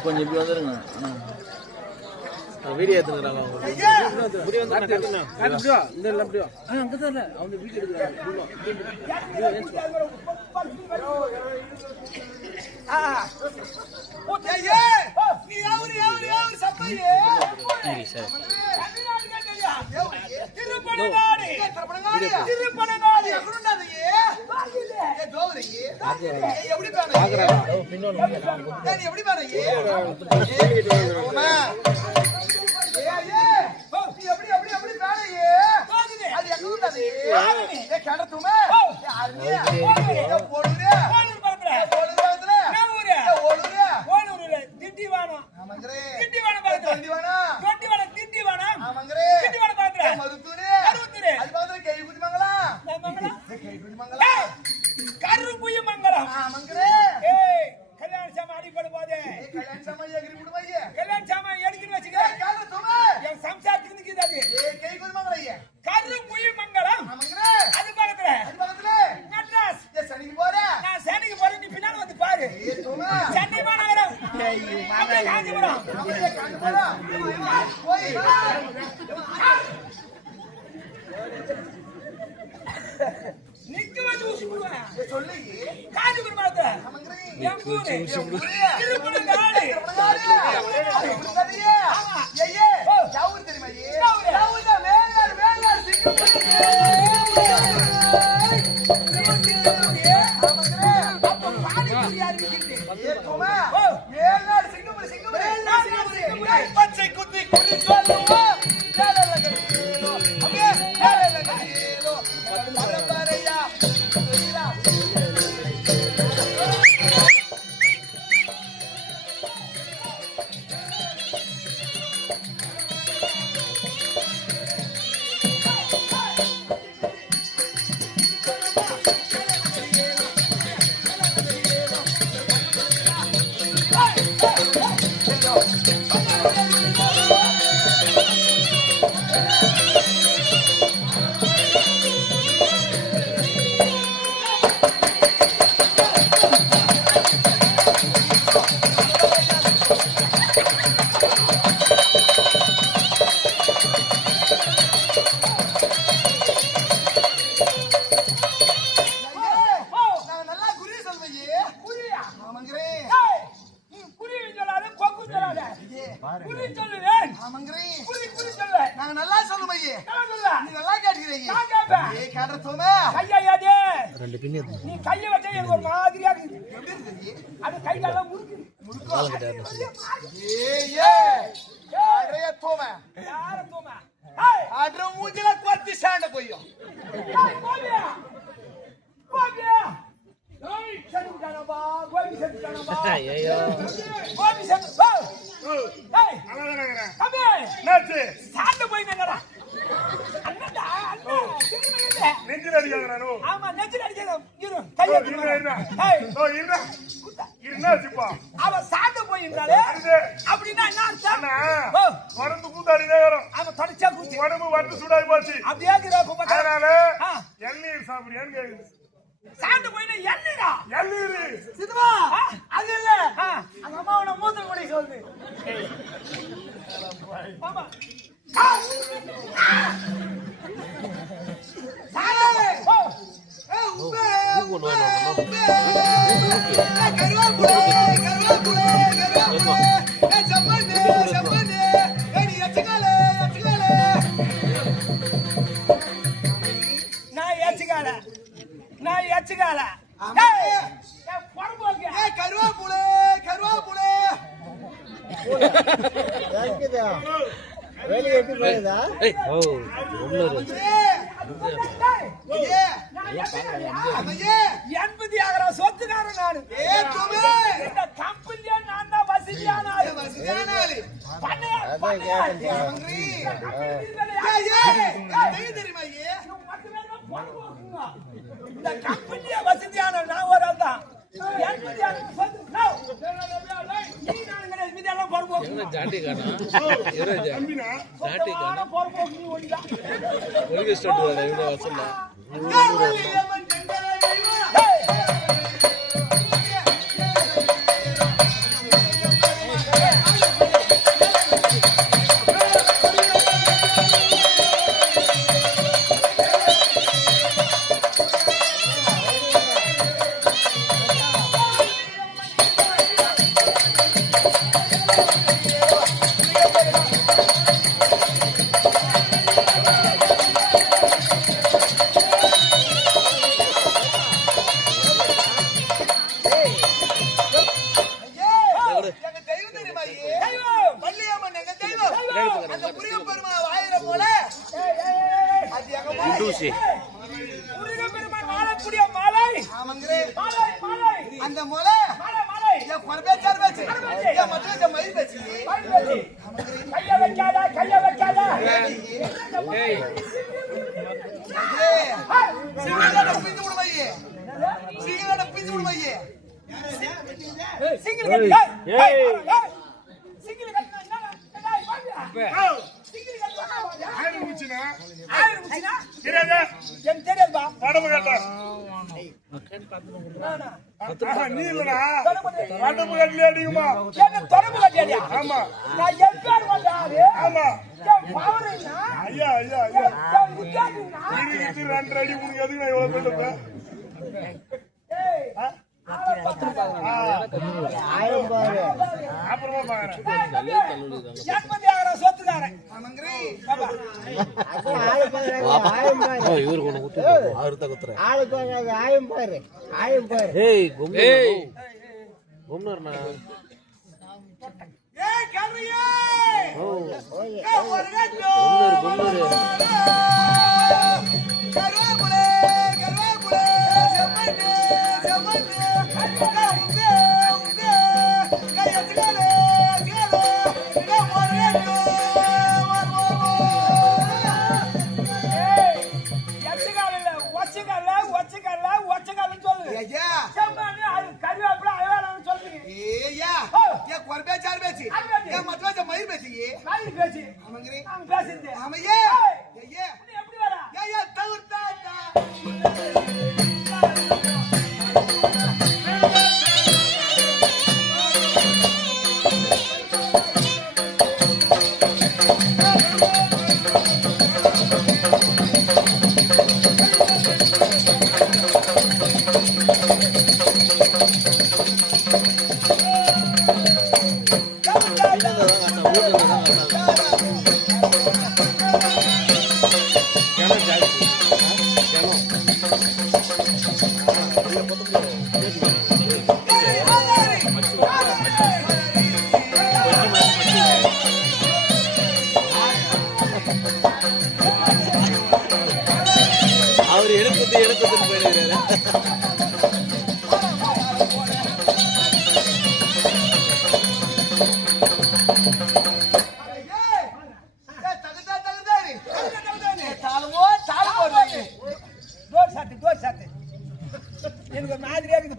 கொஞ்சம் இப்படி வந்துருங்க வீடியோ எடுத்துக்கிறாங்க அவங்க வீடியோ எடுக்கிறாங்க நீ கையை வச்சா எனக்கு ஒரு மாதிரியா இருக்குது. அது கை காலம் முறுக்கு மூஞ்சில கொத்தி சாண்ட போயும் சாப்பிட்டு போயிட்டு எண்ணெய்டா எண்ணெய் சிதுவா அது இல்ல அந்த அம்மாவோட மூத்த கூட சொல்லுது ஆமா நான் எச்சுக்கால கருவாப்புளே கருவாப்புளே வேலை எப்படி போகுதா? எண்பது ஆகிற சொத்துக்காரன் நானு. இந்த கம்பெனியா நான் தான் வசதியான இந்த கம்பெனியா வசதியான நான் ஒரு ஆள் தான். அந்த மொளை பரபேச்சார் பேச்சு மட்டும் மயில் பேச்சு கைய வைக்காத கைய வைக்காத சிங்களாட பிஞ்சு விடுவாயே சிங்களாட பிஞ்சு விடுவாயே சிங்கிள் கட்டா சிங்கிள் கட்டா சிங்கிள் கட்டா ஆயிரம் முச்சினா தெரியாதா என் தெரியாதா படம கட்ட நீ இல்லடா படம கட்டல அடிக்குமா என்ன தொடர்பு கட்டியா ஆமா நான் எம்பார் வந்தாரு ஆமா பாவரேனா ஐயா ஐயா ஐயா இது 2 அடி உனக்கு எதுக்கு நான் இவ்வளவு போட்டேன் ஏய் அப்புறமா பாக்குறேன் சொத்துக்காரன்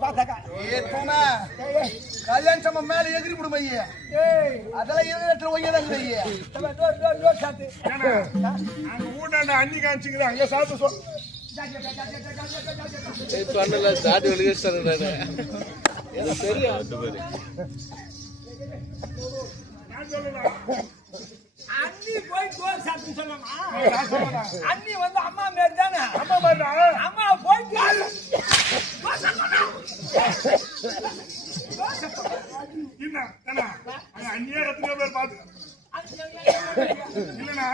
பார்த்தாக்கா கல்யாண சம்பம் மேல எகிரி விடும் ஐயா அதெல்லாம் இருக்கிற ஒய்யதான் ஐயா அங்க ஊட்டாண்ட அன்னி காமிச்சுக்கிற அங்க சாப்பிட்டு சொல் தாடி வெளியேறாரு தெரியும் அண்ணி போய் தோர் சாப்பிட்டு சொன்னாமா அண்ணி வந்து அம்மா மாரி தானே அம்மா போய் அந்நியே எத்தனை பேர் பாத்து இல்லனா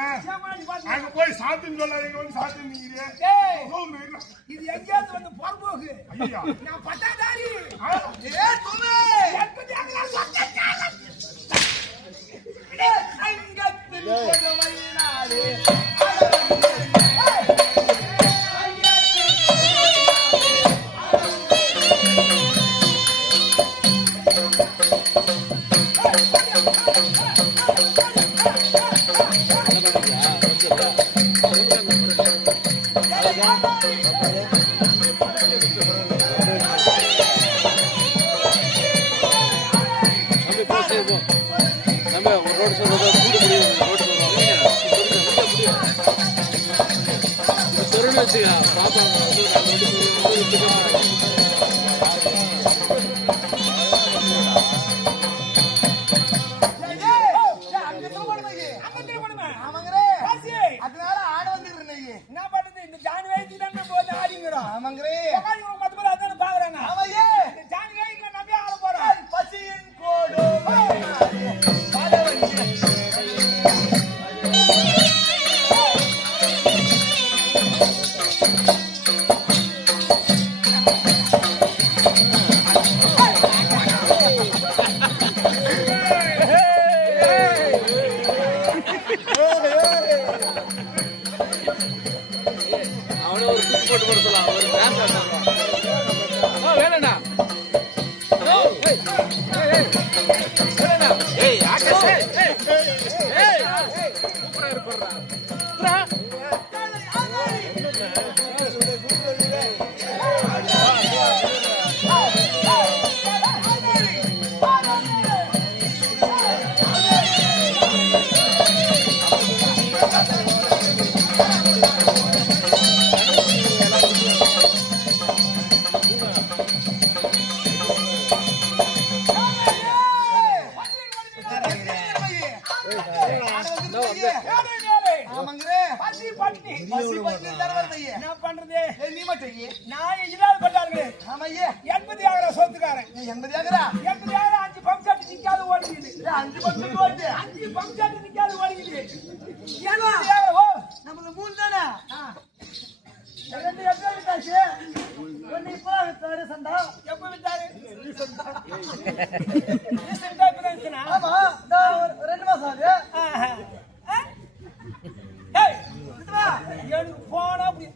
அங்க போய் சாப்பிட்டு சொல்லாதீங்க வந்து சாப்பிட்டு இது எங்கேயாவது வந்து பொறுப்போக்கு நான் பட்டாதாரி சங்கத்தில் கொடுமையினாலே அதனால ஆட வந்து என்ன பண்ணுது இந்த ஜான் வேதி தானே போது ஆடிங்கிறோம் ஆமாங்கரே மத்த பேர் அதான பாக்குறாங்க ஆமையே ஜான் வேதிக்கு நம்பி ஆட போறோம் பசியின் கோடு அவனை ஒரு தூக்கி போட்டு போட சொல்லலாம் ஒரு டான்ஸ் ஆடுறான் வேணா ஏய் ஆகாஷ் ஏய் சூப்பரா இருப்பறா என்ன பண்றது நான் இல்லாத பட்டார்கள் 80,000 சொத்துக்காரன் 80,000 5 பம்ப் செட் நிக்காத ஓடிக்குது 5 பம்ப் செட் நிக்காத ஓடிக்குது நமது 3 தானே 2 எப்ப விட்டாச்சு ஒன்னு இப்போ வித்தாரு சண்டா எப்ப வித்தாரு ரீசன்ட்டா இப்ப இருந்துனா ஆமா 2 மாசம் ஆகுது ஏய் விட்டுவா எனக்கு போனா அப்படி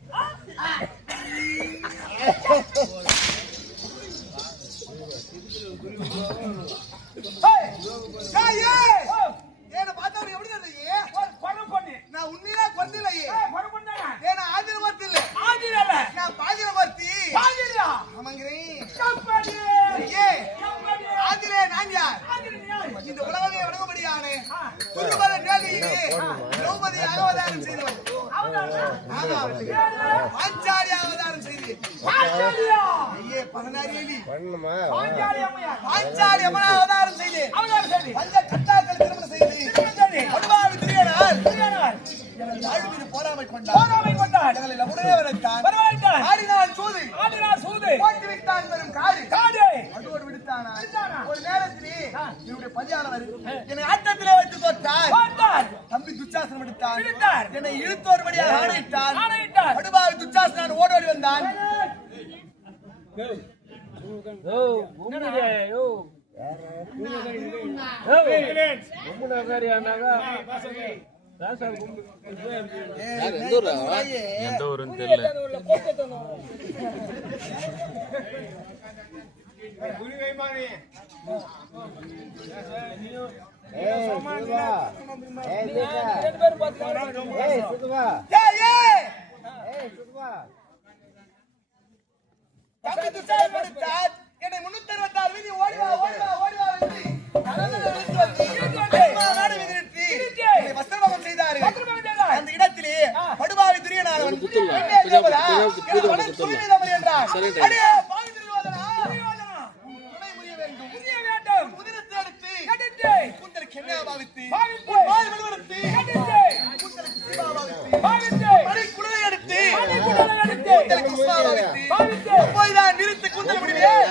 என்ன பார்த்தவரு எப்படி இருந்தீங்க பணம் பண்ணி நான் உண்மையா கொண்டில்லையே பணம் பண்ணாங்க ஏன்னா ஆதிரவர்த்தி இல்ல ஆதிரல நான் பாதிரவர்த்தி ஆதிரா ஆமாங்கிறேன் கம்பெனி ஆதிரே நான் யார் இந்த உலகமே வணங்கும்படியானே திருமல தேவியிலே திரௌபதி அவதாரம் செய்தவன் ஆமா பாஞ்சாலி அவதாரம் செய்து ஐயே 16 பாஞ்சாலி அம்மன் அவதாரம் செய்து பஞ்ச கட்டாக்கள் திருமணம் செய்து அனுபாவி திரியனால் வாழ்வில் போராமை கொண்டான் எங்களை உடனே வரத்தான் ஆடினான் சூது போட்டுவிட்டான் பெரும் காடு அதோடு விடுத்தானா ஒரு நேரத்திலே என்னுடைய பணியாளர் என்னை ஆட்டத்திலே வைத்து தொட்டார் தம்பி துச்சாசனம் எடுத்தார் என்னை இழுத்தோர்படியாக ஆணையிட்டான் அடுபாவி துச்சாசனன் ஓடோடி வந்தான் எந்த ஊருன்னு தெரியல தம்பி துச்சாசனம் எடுத்தார் சொல்லிட்டேன். அடே பாவி துரியோதனா, உன் துணை புரிய வேண்டும். உன் உதிரத்தை எடுத்து கூந்தலுக்கு எண்ணெய் பாவித்து, உன் வால் விழுவெடுத்து கூந்தலுக்கு சீவா பாவித்து, மணி குடலை எடுத்து கூந்தலுக்கு உஸ்மா பாவித்து, போய்தான் நிறுத்து கூந்தல் முடிவேன்.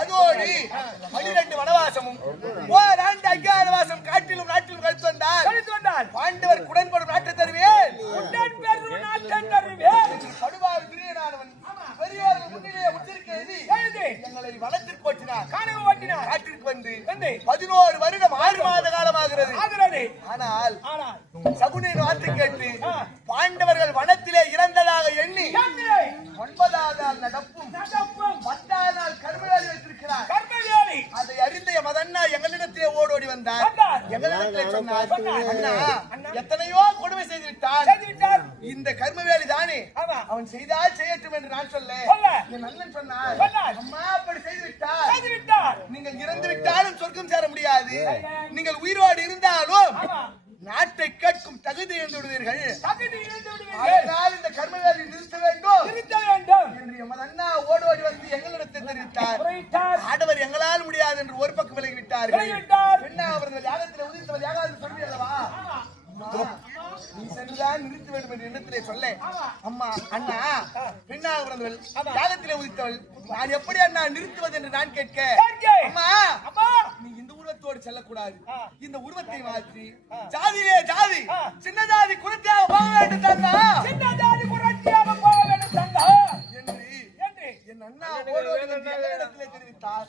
அதோடு 12 வனவாசமும் ஓராண்டு அஞ்ஞானவாசம் காட்டிலும் நாட்டிலும் கழித்து வந்தால் பாண்டவர் குடன்படும் நாட்டை தருவேன். படுவார் துரியனானவன் பெரியோர்கள் முன்னிலையை உச்சரிக்க எழுதி எங்களை வனத்திற்கு ஓட்டினார். காட்டிற்கு வந்து 11 வருடம் 6 மாத காலமாகிறது. ஆனால் சகுனியின் வார்த்தை கேட்டு பாண்டவர்கள் வனத்திலே இறந்ததாக எண்ணி 9வது நாள் நடப்பும் 10வது நாள் கர்மவேலி வைத்திருக்கிறார். அதை அறிந்த மதன்னா எங்களிடத்திலே ஓடோடி வந்தார். எங்களிடத்திலே சொன்னார், அண்ணா எத்தனையோ கொடுமை செய்து விட்டார். இந்த கர்மவேலி தானே அவன் செய்தால் செய்யட்டும் என்று நான் சொல்ல என் அண்ணன் சொன்னார், அம்மா அப்படி செய்து விட்டார். நீங்கள் இறந்து விட்டாலும் சொர்க்கம் சேர முடியாது. நீங்கள் உயிரோடு இருந்தாலும் நாட்டை கேட்கும் தகுதி இழந்து விடுவீர்கள். அதனால் இந்த கர்மவேலி நிறுத்த வேண்டும் என்று எமது அண்ணா ஓடோடி வந்து எங்களிடத்தை தெரிவித்தார். ஆடவர் எங்களால் முடியாது என்று ஒரு பக்கம் விலகிவிட்டார்கள். பெண்ணா அவர்கள் யாகத்தில் உதிர்த்தவர் யாகாது சொல்லி அல்லவா, நீ சென்றுதான் நிறுத்த வேண்டும் என்று எண்ணத்திலே சொல்ல, அம்மா அண்ணா பெண்ணாக பிறந்தவள் யாகத்திலே உதித்தவள் நான் எப்படி அண்ணா நிறுத்துவது என்று நான் கேட்க, அம்மா நீ இந்த உருவத்தோடு செல்லக்கூடாது. இந்த உருவத்தை மாற்றி ஜாதியிலே ஜாதி சின்ன ஜாதி குரத்தியாக போக வேண்டும் தந்தா என்று என் அண்ணா ஓடோடி வந்து எங்களிடத்திலே தெரிவித்தார்.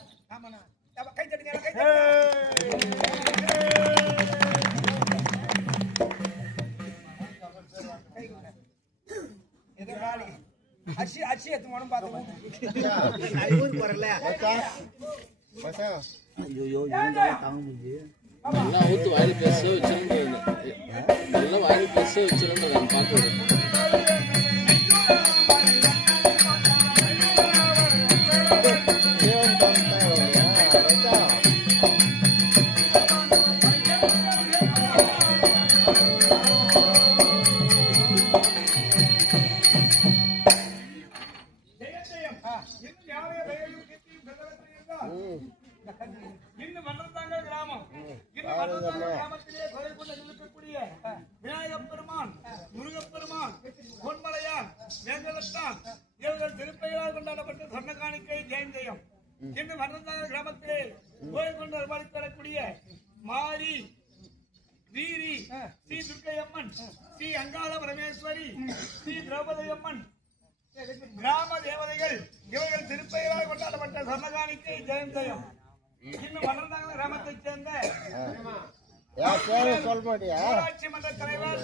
அச்சி எத்து மனம் பார்த்து நல்லா ஊத்து வாயில் பேச வச்சிருந்தது, நல்லா வாயில் பேச வச்சிருந்தது பார்க்க. கிராமத்திலே கொலை கொண்டு இருக்கக்கூடிய விநாயகப் பெருமான், முருகப்பெருமான், பொன்மலையான், வேங்கலத்தான் இவர்கள் திருப்பெயரால் கொண்டாடப்பட்ட சொன்ன காணிக்கை ஜெயந்தயம். இன்னும் மன்னந்தாங்கல் கிராமத்திலே கோயில் கொண்டு அருமாறி தரக்கூடிய மாரி வீரி ஸ்ரீ துர்க்கையம்மன், ஸ்ரீ அங்காள பரமேஸ்வரி, ஸ்ரீ திரௌபதி அம்மன் கிராம தேவதைகள் இவர்கள் திருப்பெயரால் கொண்டாடப்பட்ட சொன்ன காணிக்கை ஜெயந்தயம். இன்னும் மன்னந்தாங்கல் கிராமத்தைச் சேர்ந்த ஊராட்சி மன்ற தலைவர்